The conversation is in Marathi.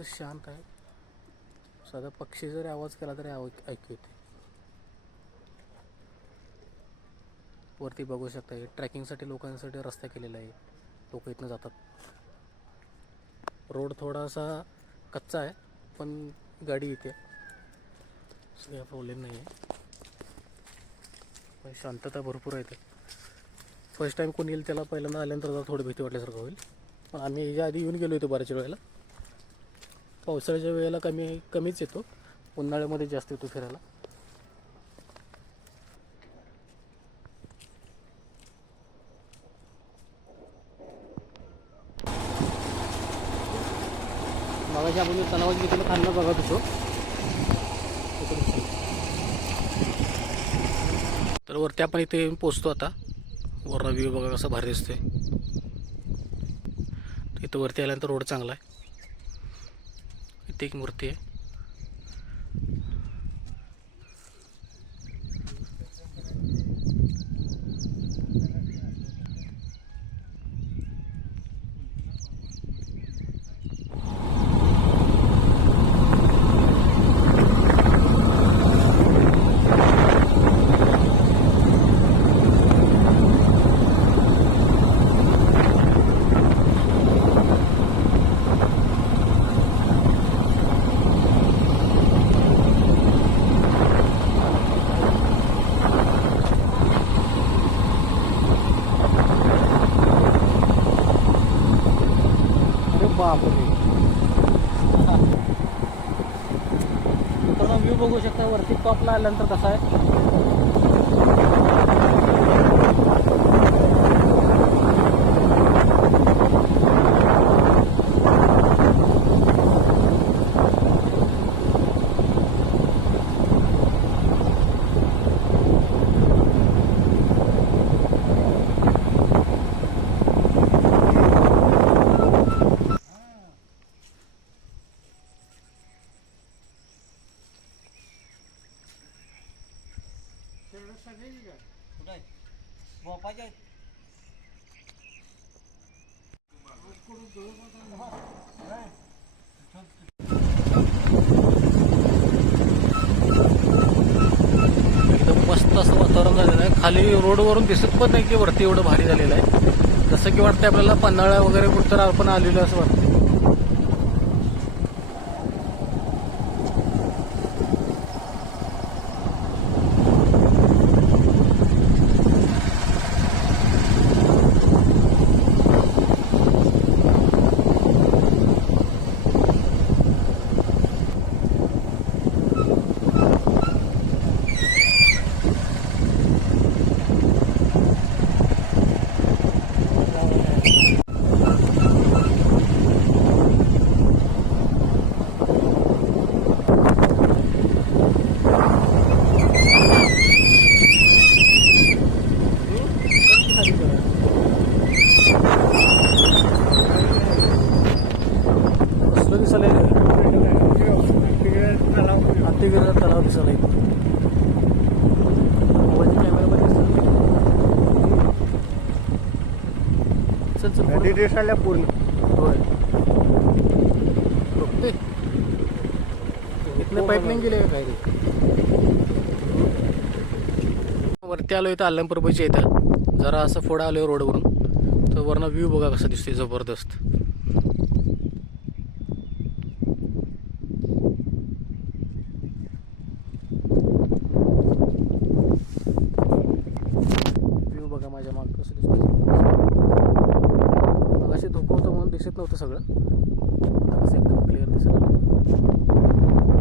शांत आहे. साधा पक्षी जरी आवाज केला तरी आव ऐकू येते वरती बघू शकता हे ट्रॅकिंगसाठी लोकांसाठी रस्ता केलेला आहे. लोक इथनं जातात. रोड थोडासा कच्चा आहे पण गाडी येते. असं काही प्रॉब्लेम नाही आहे पण शांतता भरपूर आहे ते फर्स्ट टाईम कोणी येईल त्याला पहिल्यांदा आल्यानंतर जरा थोडी भीती वाटल्यासारखं होईल. पण आम्ही याच्या आधी येऊन गेलो होतो बऱ्याच वेळेला. पावसाळ्याच्या वेळेला कमी कमीच येतो. उन्हाळ्यामध्ये जास्त येतो फिरायला. मागाशी आपण तणावाची तिला खाणं बघत होतो. तर वरती आपण इथे पोचतो आता. वरनं व्ह्यू बघा कसं भारी दिसतोय. इथं वरती आल्यानंतर रोड चांगला आहे. इथे मूर्ती आहे. अरे बापरे मित्रांनो व्ह्यू बघू शकता वरती टॉपला आल्यानंतर कसा आहे. एकदम मस्त असं वातावरण झालेलं आहे. खाली रोडवरून दिसत पण नाही की वरती एवढं भारी झालेलं आहे. जसं की वाटतं आपल्याला पन्हाळा वगैरे कुठं आपण आलेलो असं वाटतं नदी दिसायला पूर्ण. होय. इथनं पाईपलाईन गेले का काय वरती आलो इथं अल्लमपूरच्या इथं. जरा असं फोडा आलो रोडवरून. तर वरनं व्ह्यू बघा कसा दिसते जबरदस्त. दिसत नव्हतं सगळं. एकदम क्लिअर दिसत.